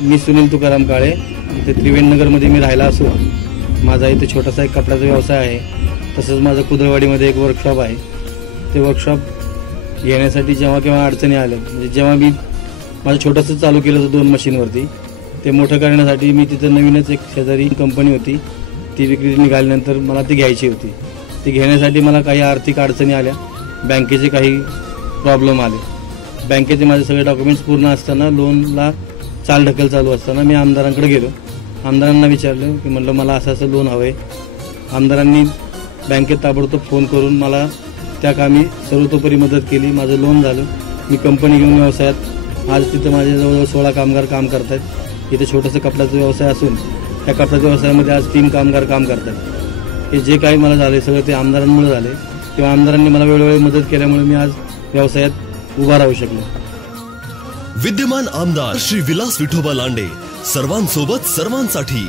मी सुनील तुकाराम काळे, इथे त्रिवेणीनगरमध्ये मी राहायला असून माझा इथे छोटासा एक कपड्याचा व्यवसाय आहे. तसंच माझं कुदरवाडीमध्ये एक वर्कशॉप आहे. ते वर्कशॉप घेण्यासाठी जेव्हा केव्हा अडचणी आल्या, म्हणजे जेव्हा मी माझं छोटंसं चालू केलं होतं 2 मशीनवरती, ते मोठं करण्यासाठी मी तिथं नवीनच एक शेजारी कंपनी होती, ती विक्री निघाल्यानंतर मला ती घ्यायची होती. ती घेण्यासाठी मला काही आर्थिक अडचणी आल्या, बँकेचे काही प्रॉब्लेम आले. बँकेचे माझे सगळे डॉक्युमेंट्स पूर्ण असताना, लोनला चालढकल चालू असताना मी आमदारांकडे गेलो. आमदारांना विचारलं की म्हटलं मला असं लोन हवं आहे. आमदारांनी बँकेत ताबडतोब फोन करून मला त्या कामी सर्वतोपरी मदत केली. माझं लोन झालं. मी कंपनी घेऊन व्यवसायात आज तिथं माझे जवळजवळ 16 कामगार काम करत आहेत. इथे छोटंसं कपड्याचा व्यवसाय असून त्या कपड्याच्या व्यवसायामध्ये आज 3 कामगार काम करत आहेत. हे जे काही मला झाले सगळं ते आमदारांमुळे झाले, किंवा आमदारांनी मला वेळोवेळी मदत केल्यामुळे मी आज व्यवसायात उभा राहू शकलो. विद्यमान आमदार श्री विलास विठोबा लांडे, सर्वांसोबत सर्वांसाठी.